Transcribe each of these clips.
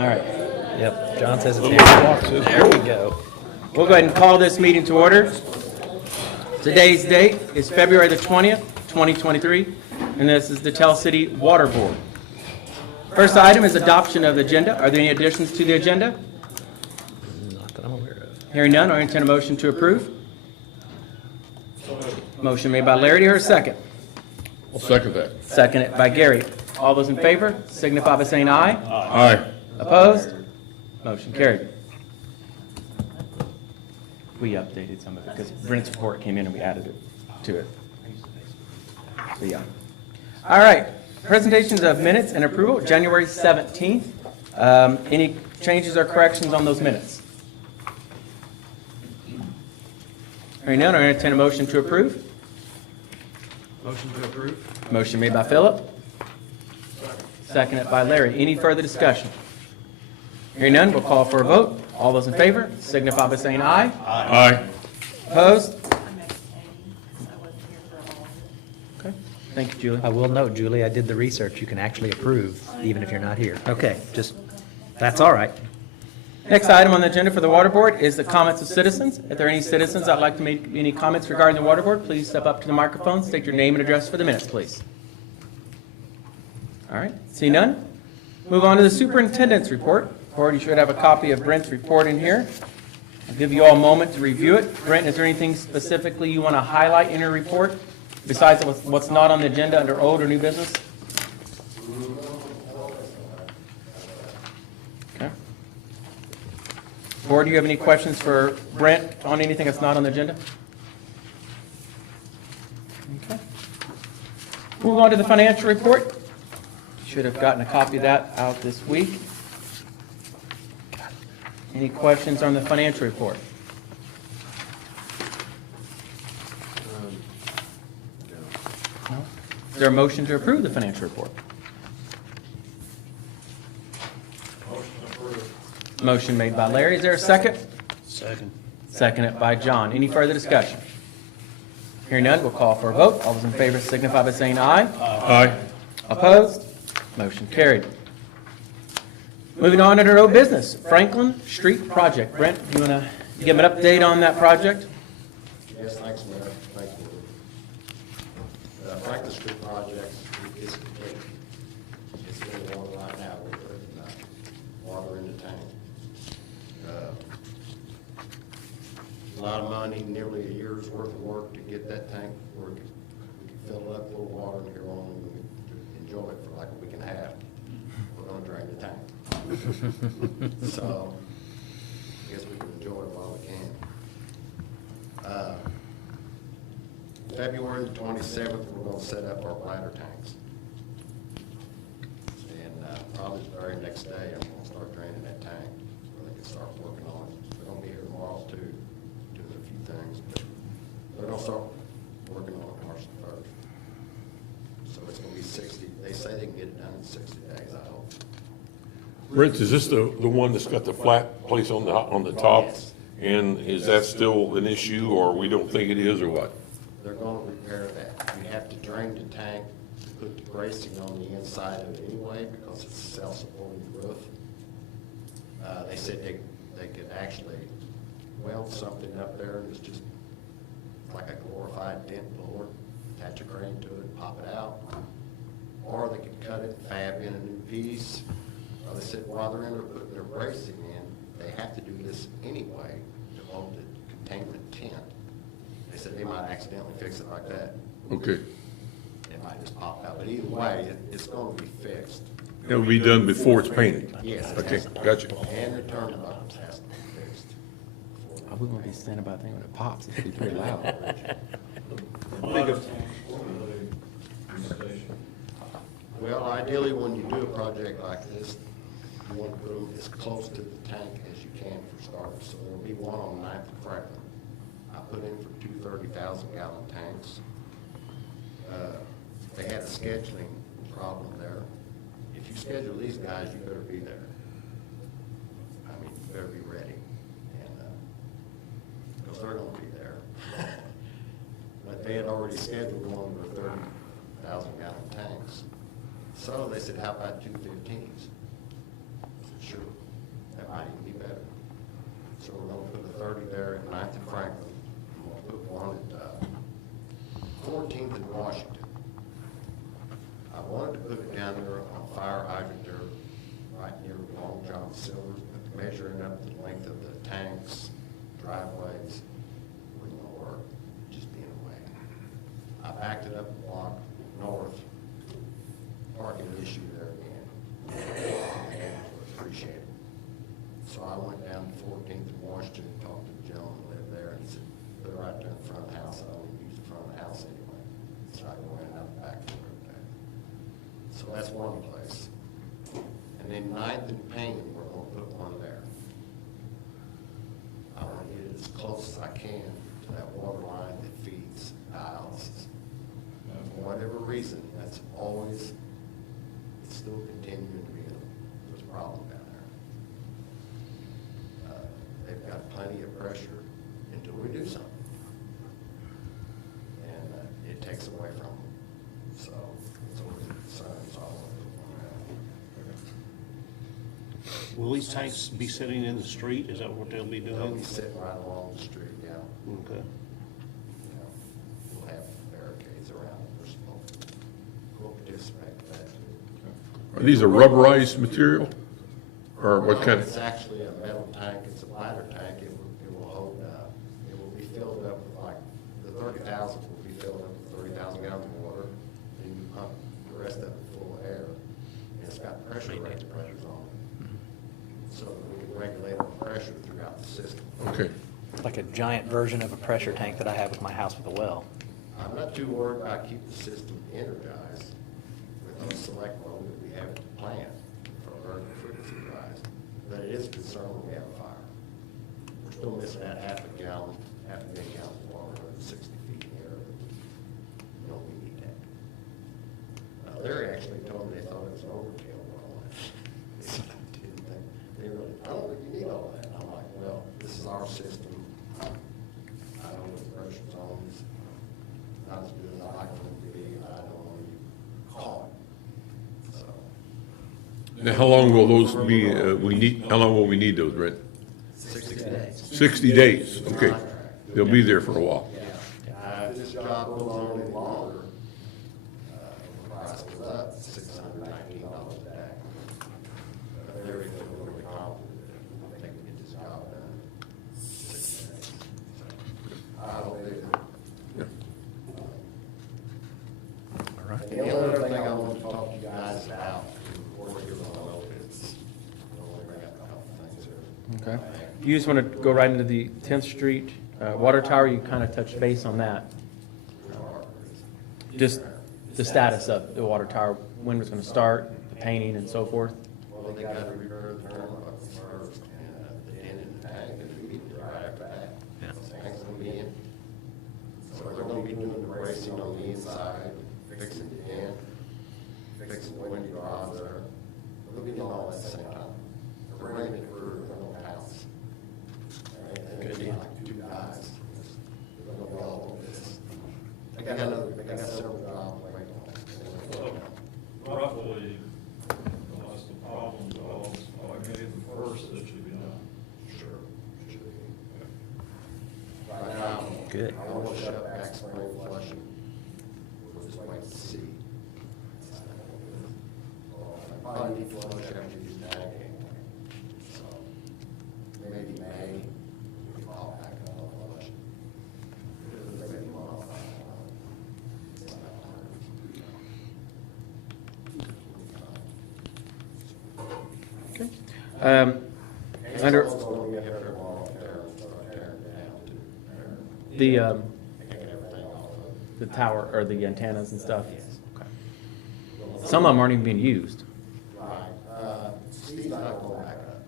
All right. Yep, John says it's here. There we go. We'll go ahead and call this meeting to order. Today's date is February the 20th, 2023, and this is the Tell City Water Board. First item is adoption of the agenda. Are there any additions to the agenda? Not that I'm aware of. Hearing none, I entertain a motion to approve. Motion made by Larry. Here a second. I'll second that. Seconded by Gary. All those in favor signify by saying aye. Aye. Opposed? Motion carried. We updated some of it because Brent's report came in and we added it to it. So, yeah. All right. Presentations of minutes and approval, January 17th. Any changes or corrections on those minutes? Hearing none, I entertain a motion to approve. Motion to approve? Motion made by Philip. Seconded by Larry. Any further discussion? Hearing none, we'll call for a vote. All those in favor signify by saying aye. Aye. Opposed? I'm abstaining because I wasn't here for all of it. Okay. Thank you, Julie. I will note, Julie, I did the research. You can actually approve even if you're not here. Okay, just, that's all right. Next item on the agenda for the Water Board is the comments of citizens. If there are any citizens that'd like to make any comments regarding the Water Board, please step up to the microphone, state your name and address for the minutes, please. All right, see none? Move on to the superintendent's report. Board, you should have a copy of Brent's report in here. I'll give you all a moment to review it. Brent, is there anything specifically you want to highlight in your report besides what's not on the agenda under old or new business? Okay. Board, do you have any questions for Brent on anything that's not on the agenda? Okay. Move on to the financial report. Should have gotten a copy of that out this week. Any questions on the financial report? No? Is there a motion to approve the financial report? Motion approved. Motion made by Larry. Is there a second? Second. Seconded by John. Any further discussion? Hearing none, we'll call for a vote. All those in favor signify by saying aye. Aye. Opposed? Motion carried. Moving on to our old business, Franklin Street Project. Brent, you want to give an update on that project? Yes, thanks, Mayor. Thank you. Franklin Street project is complete. It's getting water right now. We're putting water in the tank. A lot of money, nearly a year's worth of work to get that tank where we can fill it up with a little water in here on and we can enjoy it for like a week and a half. We're going to drain the tank. So, I guess we can enjoy it while we can. February the 27th, we're going to set up our bladder tanks. And probably the very next day, I'm going to start draining that tank so they can start working on it. They're going to be here tomorrow too, doing a few things. But they're going to start working on it March the 1st. So it's going to be 60, they say they can get it done in 60 days, I hope. Brent, is this the one that's got the flat place on the top? Yes. And is that still an issue, or we don't think it is, or what? They're going to repair that. You have to drain the tank to put the bracing on the inside of it anyway because it's a self-supporting roof. They said they could actually weld something up there and it's just like a glorified dent puller, attach a crane to it, pop it out. Or they could cut it, fab in a new piece. They said while they're in there putting their bracing in, they have to do this anyway to hold the containment tent. They said they might accidentally fix it like that. Okay. It might just pop out. But either way, it's going to be fixed. It'll be done before it's painted? Yes. Okay, gotcha. And the turnbuckles has to be fixed. We won't be standing by the thing when it pops. It's going to be pretty loud. Well, ideally, when you do a project like this, you want to put them as close to the tank as you can for starters. So there'll be one on 9th and Franklin. I put in for 2 30,000-gallon tanks. They had a scheduling problem there. If you schedule these guys, you better be there. I mean, you better be ready, and because they're going to be there. But they had already scheduled one with 30,000-gallon tanks. So they said, how about 2 15s? I said, sure. John Silver, measuring up the length of the tanks, driveways, wouldn't work, just being away. I backed it up a block north, parking issue there again. And appreciate it. So I went down to 14th and Washington and talked to the gentleman who lived there, and he said, put it right there in front of the house, I don't use the front of the house anyway. So I went out the back door there. So that's one place. And then 9th and Payne, we're gonna put one there. I wanna get it as close as I can to that water line that feeds dialysis. For whatever reason, that's always, it's still continuing to be a problem down there. They've got plenty of pressure until we do something. And it takes away from them. So it's always a concern, so I want to put one there. Will these tanks be sitting in the street? Is that what they'll be They'll doing? be sitting right along the street, yeah. Okay. You know, we'll have barricades around them, we'll participate in that too. Are these a rubberized material? Or what kind It's of, actually a metal tank, it's a bladder tank, it will hold, it will be filled up with like, the 30,000 will be filled up with 30,000 gallons of water, and you pump the rest of it full of air, and it's got pressure regulators on it. So that we can regulate the pressure throughout the system. okay. Like a giant version of a pressure tank that I have with my house with a well. I'm not too worried about keeping the system energized with the select mode that we have at the plant for emergency frequency rise. But it is a concern when we have a fire. We're still missing that half a million gallons of water, 160 feet in the air. You know, we need that. Larry actually told me they thought it was overkill. They said, I didn't think, they really, I don't think you need all that. I'm like, well, this is our system. I know the pressure zones, not as good as I like them to be, and I don't want to be caught. So, Now, how long will those be, how long will we need those, Brent? 60 days. 60 days, okay. They'll be there for a while. Yeah. If this job goes on any longer, the price goes up, $619 a day. But they're really confident that they can get this job done in 60 days. So, I hope they do. Yeah. All right. And the only other thing I want to talk to you guys about, before you're on is, I only bring up a couple things here. Okay. You just want to go right into the 10th Street water tower, you kind of touched base on that. Just the status of the water tower, when it's going to start, the painting and so forth. Well, they got to repair the turnbuckles first, and the end in the tank, and we need to do right after that. Yeah. Those tanks will be in. So they're going to be doing the bracing on the inside, fixing the end, fixing the window rods there. We'll be doing all that at the same time. We're bringing it through their own house. And it'll be like two guys. They're going to be all over this. They got several jobs waiting on it. Roughly, unless the problem solves, like maybe the first that should be done. Sure. Right now, Good. I want to shut back spring flushing. We'll just wait to see. Probably need to flush after you tank anyway. So maybe May, we can all back up on flushing. Maybe modify. It's not hard. Okay. And Under someone's going to get their wall up there and start tearing it down too. the Taking everything off of it. the tower or the antennas and stuff. Okay. Some of them aren't even being used. Right, Steve's not going back up.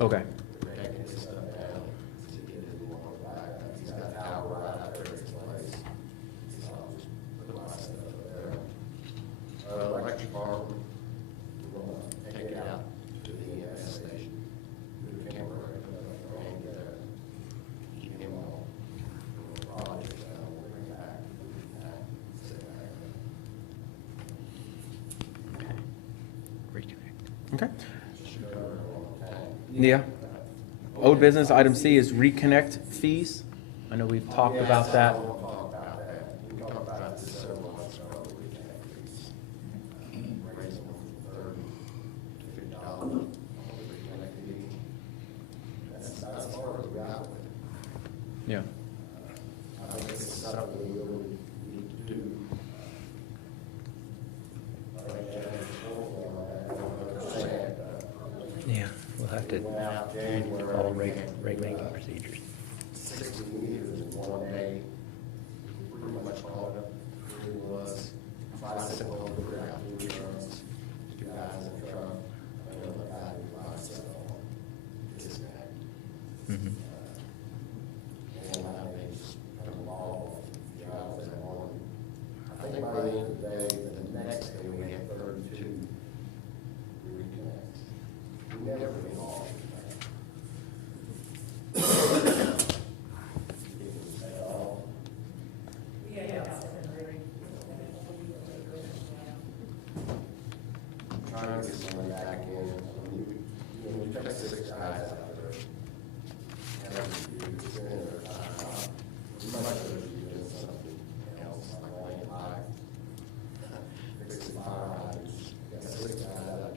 Okay. We're taking his stuff down to get his one back up. He's got a tower right out there at his place. So I'll just put my stuff up there. Electric farm, we're gonna take it out to the EMS station. Do the temporary, and keep him on. Projects done, we'll bring it back. Sit back. Reconnect. Okay. Should cover it on the tank. Yeah. Old business, item C is reconnect fees. I know we've talked about that. I won't talk about that. We talked about this several months ago, we can have these, raise them from $30 to $50 on the reconnect Yeah, we'll have to Went out follow January. rate-making procedures. 60 meters in one day. Pretty much caught up. It was bicycle over out 3 trucks, 2 guys in the truck, another guy who bicycle disconnect. Mhm. And they just come all drivers in one. I think by the end of the day, the next day, we had 32 reconnects. We never been all. Trying to get someone back in. I mean, we took 6 guys out there. And it's in their time. We might have been doing something else, like laying by. Fixing fire hydrants. Got 6 guys out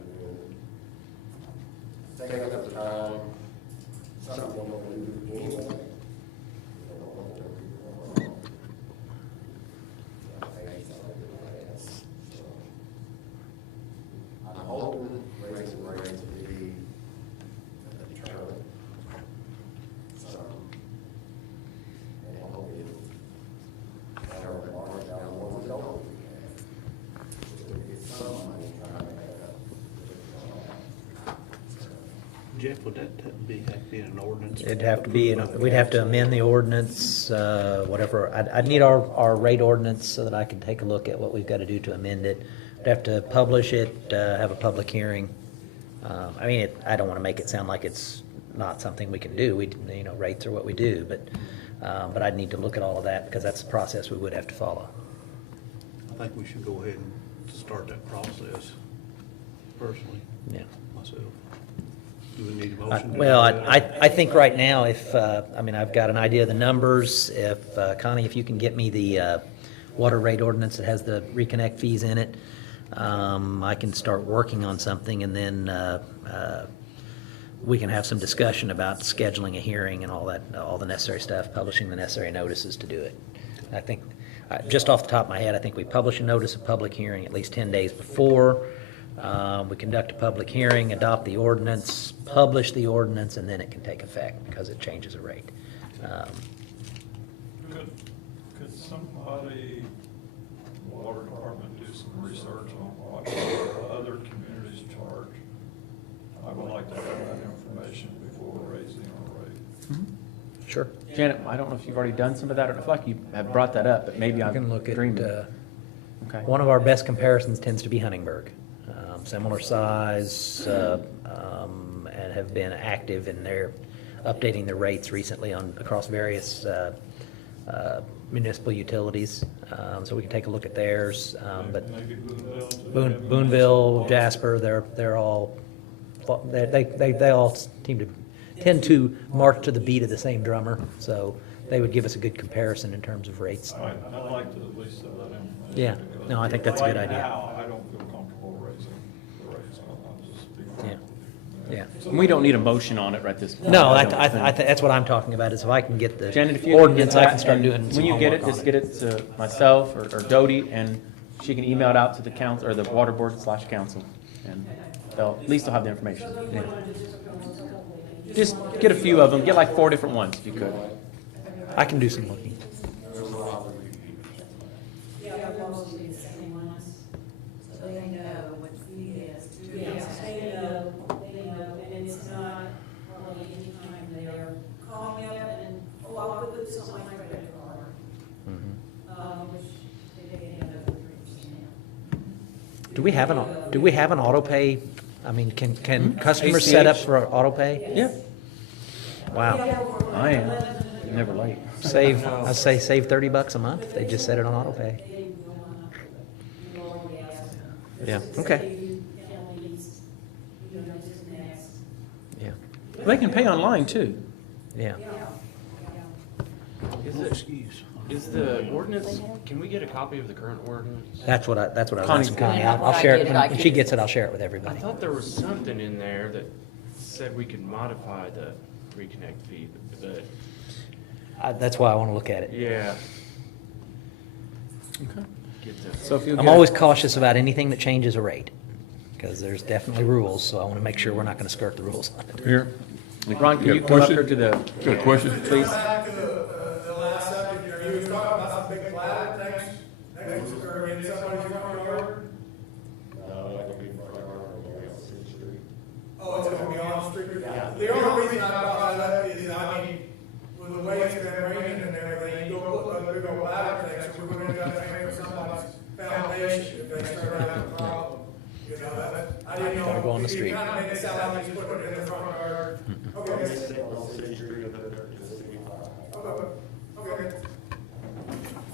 there. Taking up the time. Something we don't want to do anyway. We don't want to do it wrong. I'm hoping raising rates will be a deterrent. And hopefully it'll narrow the market down what we don't. We'll get some money trying to make that up. Jeff, would that have to be an ordinance? It'd have to be, we'd have to amend the ordinance, whatever. I'd need our rate ordinance so that I can take a look at what we've got to do to amend it. We'd have to publish it, have a public hearing. I mean, I don't want to make it sound like it's not something we can do. Rates are what we do, but I'd need to look at all of that because that's the process we would have to follow. I think we should go ahead and start that process personally, Yeah. myself. Do we need a motion? to Well, do that? I think right now, I've got an idea of the numbers. If, Connie, if you can get me the water rate ordinance that has the reconnect fees in it, I can start working on something, and then we can have some discussion about scheduling a hearing and all that, all the necessary stuff, publishing the necessary notices to do it. I think, just off the top of my head, I think we publish a notice of public hearing at least 10 days before. We conduct a public hearing, adopt the ordinance, publish the ordinance, and then it can take effect because it changes a rate. Could somebody, water department, do some research on what other communities charge? I would like to have that information before raising our rate. Sure. Janet, I don't know if you've already done some of that, or I feel like you have brought that up, but maybe I I'm can look at, dreaming. Okay. one of our best comparisons tends to be Huntingburg. Similar size, and have been active in their updating their rates recently across various municipal utilities. So we can take a look at theirs. But Maybe Boonville. too. Boonville, Jasper, they're all, they all tend to march to the beat of the same drummer. So they would give us a good comparison in terms of rates. I'd like to at least have that information. Yeah. because No, I think that's a good right idea. now, I don't feel comfortable raising the rates. I'll just be frank. Yeah. And we don't need a motion on it right this point. No, don't think. that's what I'm talking about, is if I can get the Janet, if you can get ordinance, I that, can start and doing some when you get it, homework just on get it to myself or Dodie, and she can email it out to the council, or the water board / council, and they'll, at least they'll have the information. Yeah. Just get a few of them, get like 4 different ones if you could. I can do some looking. Yeah, mostly the same ones, so they know what fee is. Yes, they know, and it's not, probably any time they're calling up and, oh, I'll put this on my credit card, which they didn't have over 3%. Do we have an auto pay? I mean, can customers set up ACH? for auto pay? Yeah, Wow. I am. You're never late. I'd say save $30 a month if they just set it on auto pay. Yeah, okay. Yeah, They can pay online too. yeah. Is the ordinance, can we get a copy of the current ordinance? That's what I was Connie's asking Connie. got it. I'll share it, when she gets it, I'll share it with I everybody. thought there was something in there that said we could modify the reconnect fee, but, That's why I want to look at it. yeah. Okay. Get the, So if you I'm always cautious about anything that changes a rate. because there's definitely rules, so I want to make sure we're not going to skirt the rules on it. Here. Ron, can You you got a come up question? here to the, Got a question? please? Back to the last subject here, you was talking about some big flat next to, or in somebody's front yard? No, that would be for our City Street. Oh, it's gonna be on the street? Yeah. The only reason I brought that up is, I mean, with the way it's been raining and everything, you go put a big old ladder next to, we're gonna have to pay for somebody's foundation if they start having a problem. You know, I didn't know. Gotta go on the street. You kinda make it sound like you just put it in the front yard. Okay. Stick on City Street up there to the city. Okay.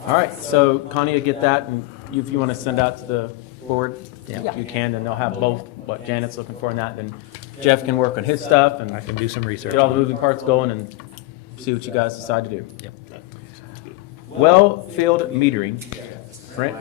All right, so Connie will get that, and if you want to send out to the board, Yeah. you can, and they'll have both what Janet's looking for and that, then Jeff can work on his stuff and I can do some research. get all the moving parts going and see what you guys decide to do. Yep. Well field metering. Brent?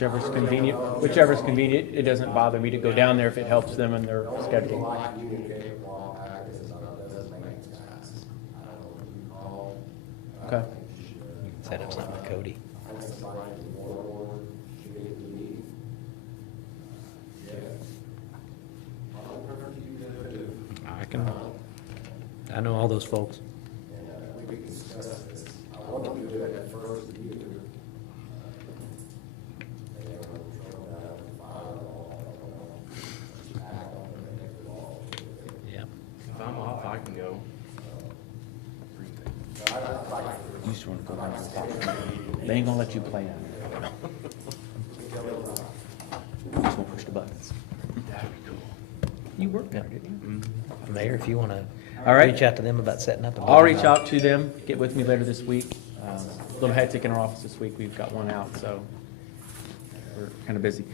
Whichever's convenient. It doesn't bother me to go down there if it helps them in their schedule. Okay. You can set up something with Cody. I know all those folks. Yeah. If I'm off, I can go. You just want to go down and talk. They ain't gonna let you play on it. Just won't push the buttons. That'd be cool. You worked there, didn't you? Mayor, if you want to All right. reach out to them about setting up. I'll reach out to them, get with me later this week. A little hectic in our office this week, we've got one out, so we're kind of busy.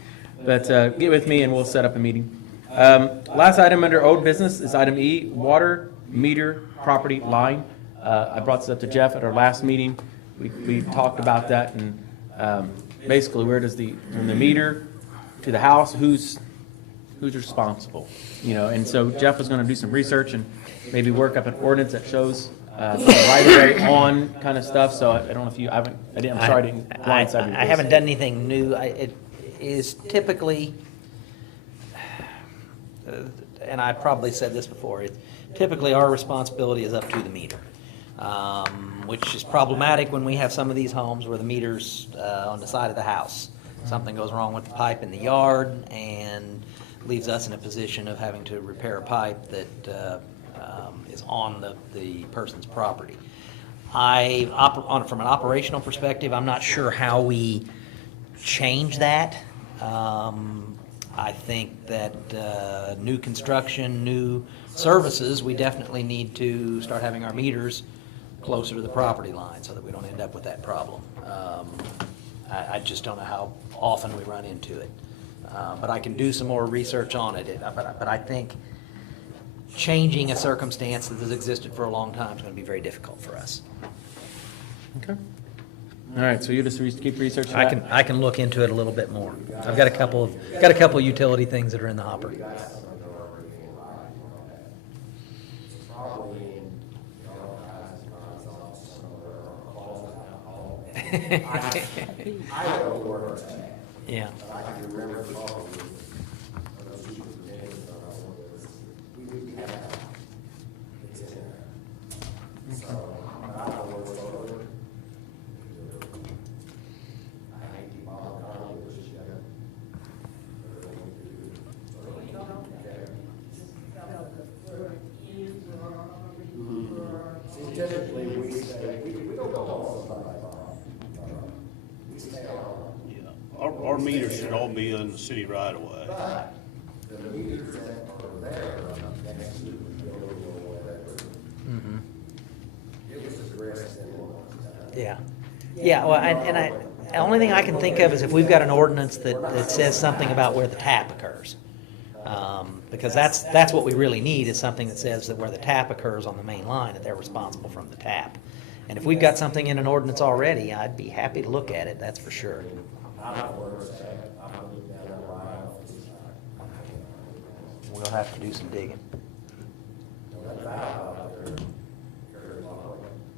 But get with me and we'll set up a meeting. Last item under old business is item E, water meter property line. I brought this up to Jeff at our last meeting. We talked about that and basically where does from the meter to the house, who's responsible? You know, and so Jeff was gonna do some research and maybe work up an ordinance that shows right away on kind of stuff. So I don't know if you, I'm sorry I didn't blindside you with I this. haven't done anything new. It is typically, and I probably said this before, typically our responsibility is up to the meter, which is problematic when we have some of these homes where the meter's on the side of the house. Something goes wrong with the pipe in the yard and leaves us in a position of having to repair a pipe that is on the person's property. From an operational perspective, I'm not sure how we change that. I think that new construction, new services, we definitely need to start having our meters closer to the property line so that we don't end up with that problem. I just don't know how often we run into it. But I can do some more research on it. But I think changing a circumstance that has existed for a long time is going to be very difficult for us. Okay. All right, so you just keep researching that? I can look into it a little bit more. I've got a couple utility things that are in the hopper. Yeah. typically, we stay, we don't go on somebody's property. We stay on. Yeah. Our meters should all be in the city right away. But the meters that are there, next to the building or whatever, it was addressed in one. Yeah. Yeah, well, the only thing I can think of is if we've got an ordinance that says something about where the tap occurs. Because that's what we really need, is something that says that where the tap occurs on the main line, that they're responsible from the tap. And if we've got something in an ordinance already, I'd be happy to look at it, that's for sure. We'll have to do some digging.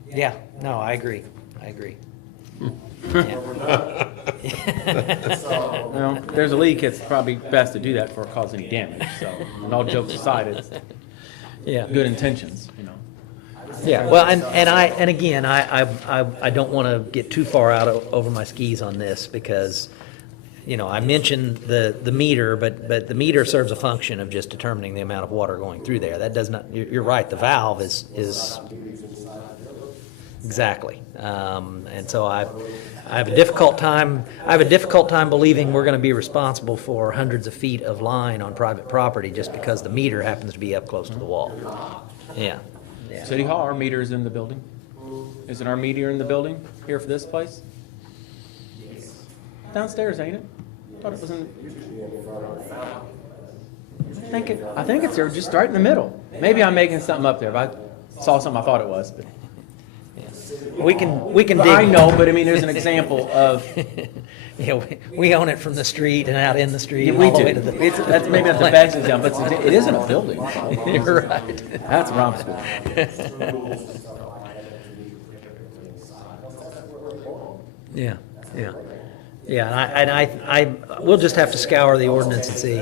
Yeah, no, I agree. Well, there's a leak, it's probably best to do that before it causes any damage, so, and all jokes aside, it's Yeah. good intentions, you know. Yeah, well, and again, I don't want to get too far out over my skis on this, because, you know, I mentioned the meter, but the meter serves a function of just determining the amount of water going through there. That does not, you're right, the valve is exactly. And so I have a difficult time believing we're going to be responsible for hundreds of feet of line on private property just because the meter happens to be up close to the wall. Yeah. City Hall, our meter is in the building. Isn't our meter in the building here for this place? Downstairs, ain't it? Thought it was in. I think it's there, just right in the middle. Maybe I'm making something up there, but I saw something I thought it was, but. We can dig. I know, but I mean, there's an example of. Yeah, we own it from the street and out in the street. Yeah, we all the do. way to the. That's maybe not the best example, but it isn't a building. You're right. That's Romsville. Yeah. And I we'll just have to scour the ordinance and see.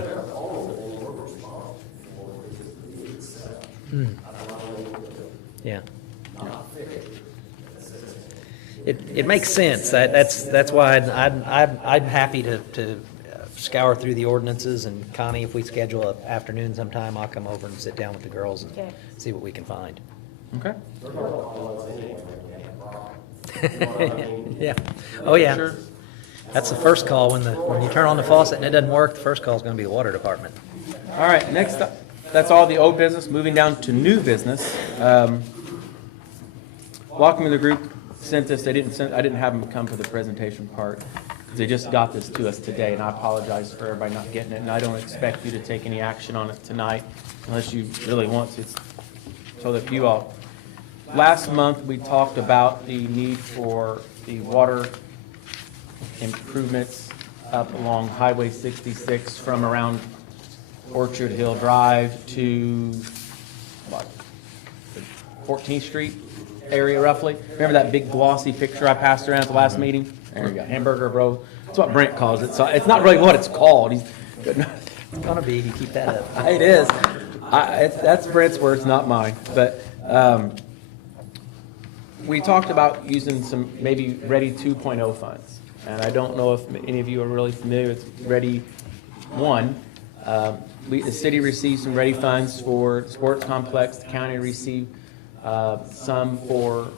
Yeah. It makes sense. That's why I'm happy to scour through the ordinances, and Connie, if we schedule an afternoon sometime, I'll come over and sit down with the girls and see what we can find. Okay. Yeah. Oh, yeah. Sure. That's the first call when you turn on the faucet and it doesn't work. The first call is going to be the water department. All right, next up, that's all the old business. Moving down to new business. Welcome to the group. Sent this. I didn't have them come for the presentation part. They just got this to us today, and I apologize for everybody not getting it. And I don't expect you to take any action on it tonight, unless you really want to. So that you all. Last month we talked about the need for the water improvements up along Highway 66 from around Orchard Hill Drive to what, 14th Street area roughly. Remember that big glossy picture I passed around at the last meeting? There you go, Hamburger Bro. That's what Brent calls it. So it's not really what it's called. It's going to be if you keep that up. It is. That's Brent's words, not mine. But we talked about using some maybe Ready 2.0 funds. And I don't know if any of you are really familiar with Ready 1. The city received some Ready funds for the sports complex. The county received some for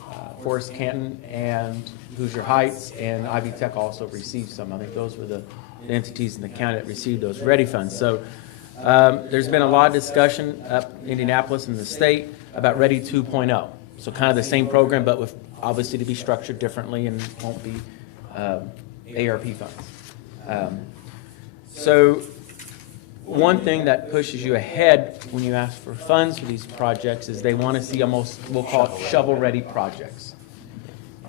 Forest Canton and Hoosier Heights, and Ivy Tech also received some. I think those were the entities in the county that received those Ready funds. So there's been a lot of discussion up in Indianapolis and the state about Ready 2.0. So kind of the same program, but with obviously to be structured differently and won't be ARP funds. So one thing that pushes you ahead when you ask for funds for these projects is they want to see almost, we'll call it shovel-ready projects.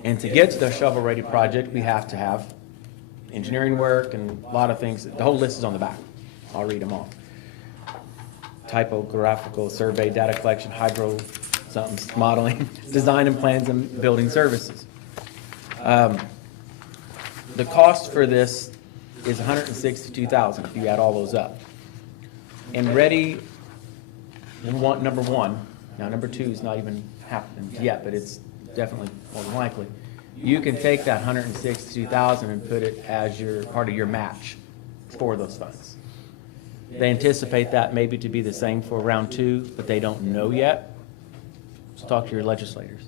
And to get to the shovel-ready project, we have to have engineering work and a lot of things. The whole list is on the back. I'll read them all. Typographical survey, data collection, hydro, something, modeling, design and plans, and building services. The cost for this is $162,000 if you add all those up. And Ready, number one, now number two is not even happened yet, but it's definitely more than likely. You can take that $162,000 and put it as your part of your match for those funds. They anticipate that maybe to be the same for round two, but they don't know yet. So talk to your legislators.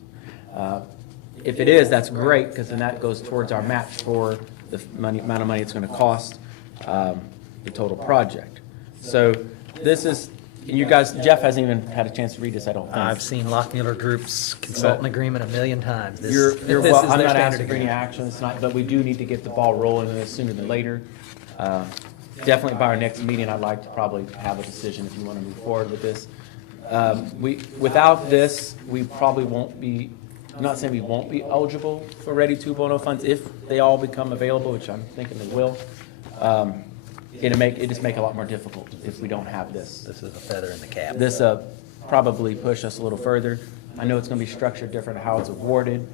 If it is, that's great, because then that goes towards our match for the amount of money it's going to cost the total project. So this is, and you guys, Jeff hasn't even had a chance to read this, I don't think. I've seen Lockmuller Group's consultant agreement a million times. This- You're this well, is I'm their not standard asking for any agreement. action tonight, but we do need to get the ball rolling in this sooner than later. Definitely by our next meeting, I'd like to probably have a decision if you want to move forward with this. Without this, we probably won't be, I'm not saying we won't be eligible for Ready 2.0 funds if they all become available, which I'm thinking they will. It just make it a lot more difficult if we don't have this. This is a feather in the cap. This probably push us a little further. I know it's going to be structured different how it's awarded,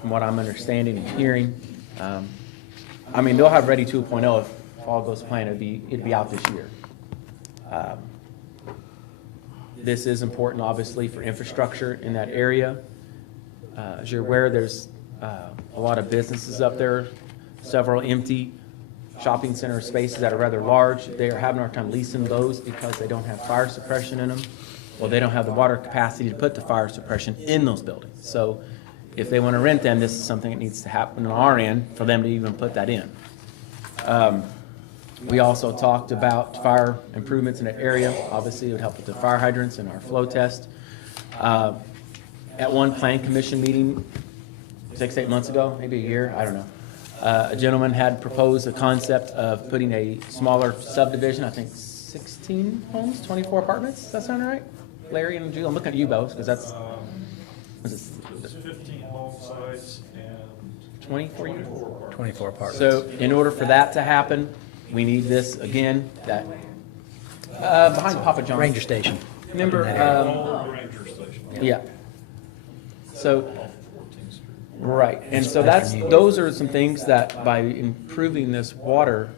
from what I'm understanding and hearing. I mean, they'll have Ready 2.0 if all goes plan. It'd be out this year. This is important, obviously, for infrastructure in that area. As you're aware, there's a lot of businesses up there, several empty shopping center spaces that are rather large. They are having a hard time leasing those because they don't have fire suppression in them. Well, they don't have the water capacity to put the fire suppression in those buildings. So if they want to rent them, this is something that needs to happen on our end for them to even put that in. We also talked about fire improvements in that area. Obviously, it would help with the fire hydrants and our flow test. At one plan commission meeting 6-8 months ago, maybe a year, I don't know, a gentleman had proposed a concept of putting a smaller subdivision, I think 16 homes, 24 apartments. Does that sound right? Larry and Julie, I'm looking at you both, because that's, was it There's 15 home sites and 24 units? 24 apartments. 24 apartments. So in order for that to happen, we need this, again, that, behind Papa John's. Ranger Station. Remember, Old Ranger Station. yeah. So, Off 14th Street. right, and so those are some things that by improving this water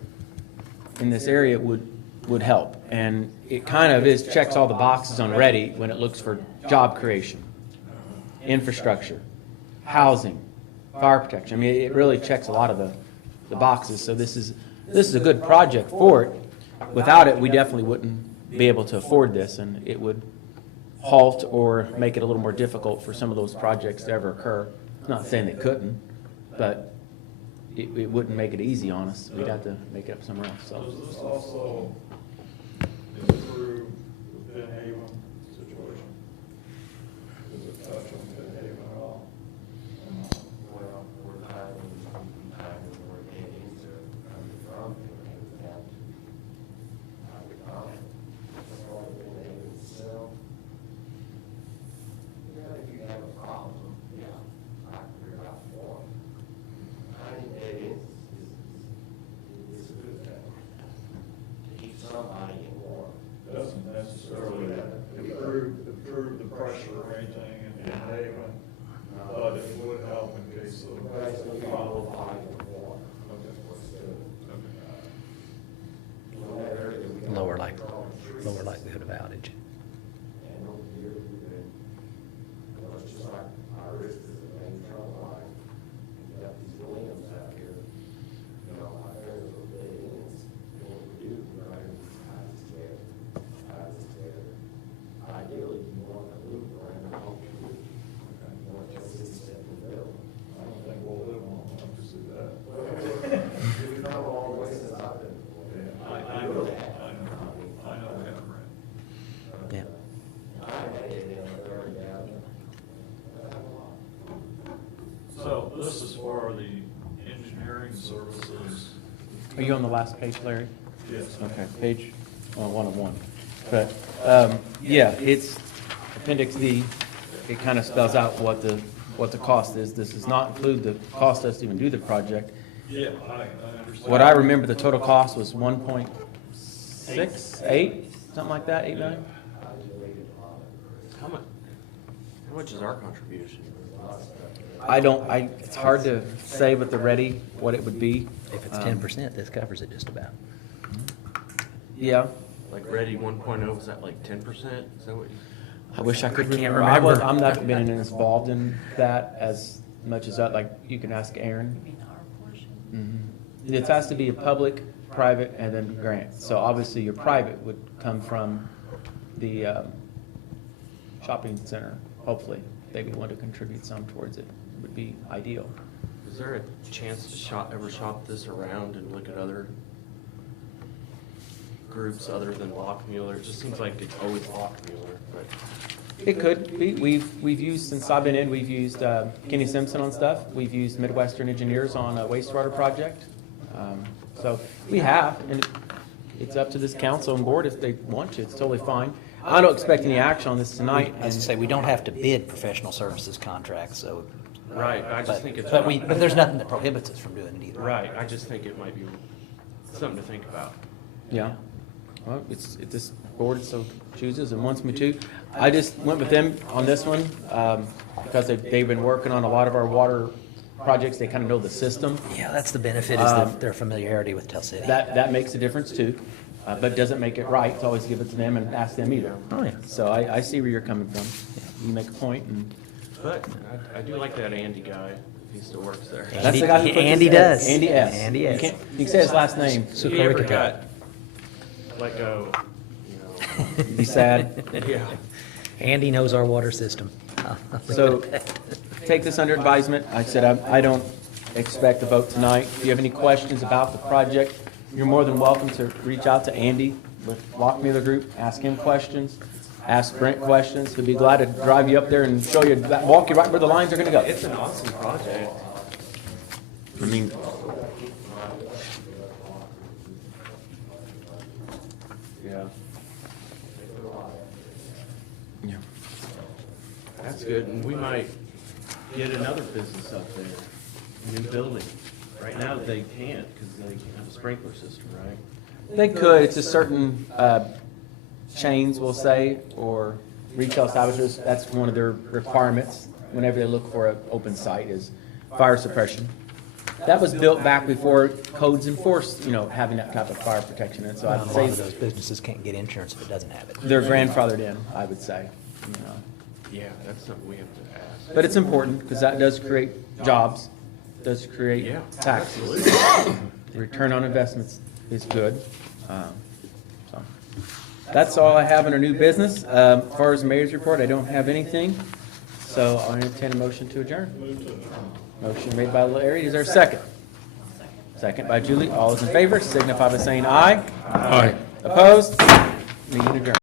in this area would help. And it kind of checks all the boxes on Ready when it looks for job creation, infrastructure, housing, fire protection. I mean, it really checks a lot of the boxes. So this is a good project for it. Without it, we definitely wouldn't be able to afford this, and it would halt or make it a little more difficult for some of those projects to ever occur. I'm not saying they couldn't, but it wouldn't make it easy on us. We'd have to make it up somewhere else, so. Does this also improve the Penn Haven situation? Does it touch on Penn Haven at all? Well, we're kind of working into, from that. As far as being able to sell, if you have a problem, I can figure out for it. I think that is a good thing. To keep somebody in water. Doesn't necessarily improve the pressure or anything in Penn Haven, but it would help in case of. But it's gonna be all volume of water. Okay. What's the, Okay. in that area, we got. Lower likelihood of outage. And over here, we've been, it's just like our wrist is a main trunk line. You got these limbs out here. Our fingers are dead ends. And what we do, we run these ties together. Ideally, you want to loop around the whole tree. You want to just step in the middle. I don't think we'll live long enough to see that. We've come a long way since I've been. I know we haven't ran. Yeah. I had it in a very bad. So this is for the engineering services. Are you on the last page, Larry? Yes. Okay, page 101. But, yeah, it's Appendix D. It kind of spells out what the cost is. This does not include the cost us to even do the project. Yeah, I understand. What I remember, the total cost was 1.68, something like that, 8 million? How much is our contribution? It's hard to say with the Ready what it would be. If it's 10%, this covers it just about. Yeah, Like Ready 1.0, was that like 10%? Is that what you? I wish I could can't remember. remember. I'm not been involved in that as much as that, like, you can ask Aaron. You mean our portion? Mhm. It has to be a public, private, and then grant. So obviously your private would come from the shopping center, hopefully. they would want to contribute some towards it, would be ideal. Is there a chance to ever shop this around and look at other groups other than Lockmuir? It just seems like it's always Lockmuir, but. It could be. We've used, since I've been in, we've used Kenny Simpson on stuff. We've used Midwestern Engineers on a wastewater project. So we have, and it's up to this council and board if they want to. It's totally fine. I don't expect any action on this tonight. As I say, we don't have to bid professional services contracts, so. Right, I just think it's. But there's nothing that prohibits us from doing it either. Right, I just think it might be something to think about. Yeah. Well, it's, if this board so chooses and wants me to. I just went with them on this one because they've been working on a lot of our water projects. They kind of know the system. Yeah, that's the benefit, is their familiarity with Tell City. That makes a difference too, but doesn't make it right to always give it to them and ask them either. Oh, yeah. So I see where you're coming from. You make a point, and But I do like that Andy guy, if he still works there. that's the guy who put Andy this in. does. Andy S. Andy You S. can't- You can say his last name. If he ever got let go, you Be sad. know, yeah. Andy knows our water system. So take this under advisement. Like I said, I don't expect a vote tonight. If you have any questions about the project, you're more than welcome to reach out to Andy with Lockmuir Group, ask him questions, ask Brent questions. He'll be glad to drive you up there and show you, walk you right where the lines are gonna go. It's an awesome project. I mean, Yeah. yeah. That's good, and we might get another business up there, new building. Right now, they can't, because they can't have a sprinkler system, right? They could, it's a certain chains, we'll say, or retail establishments, that's one of their requirements whenever they look for an open site is fire suppression. That was built back before codes enforced, having that type of fire protection, and so A I'd lot of say those businesses can't get insurance if it doesn't have it. they're grandfathered in, I would say. Yeah, that's something we have to ask. But it's important, because that does create jobs, does create Yeah, taxes. The return on investments is good. So that's all I have under new business. As far as the mayor's report, I don't have anything, so I'll entertain a motion to adjourn. Motion made by Larry, is there a second? Second by Julie, all those in favor signify by saying aye. Aye. Opposed? Meeting adjourned.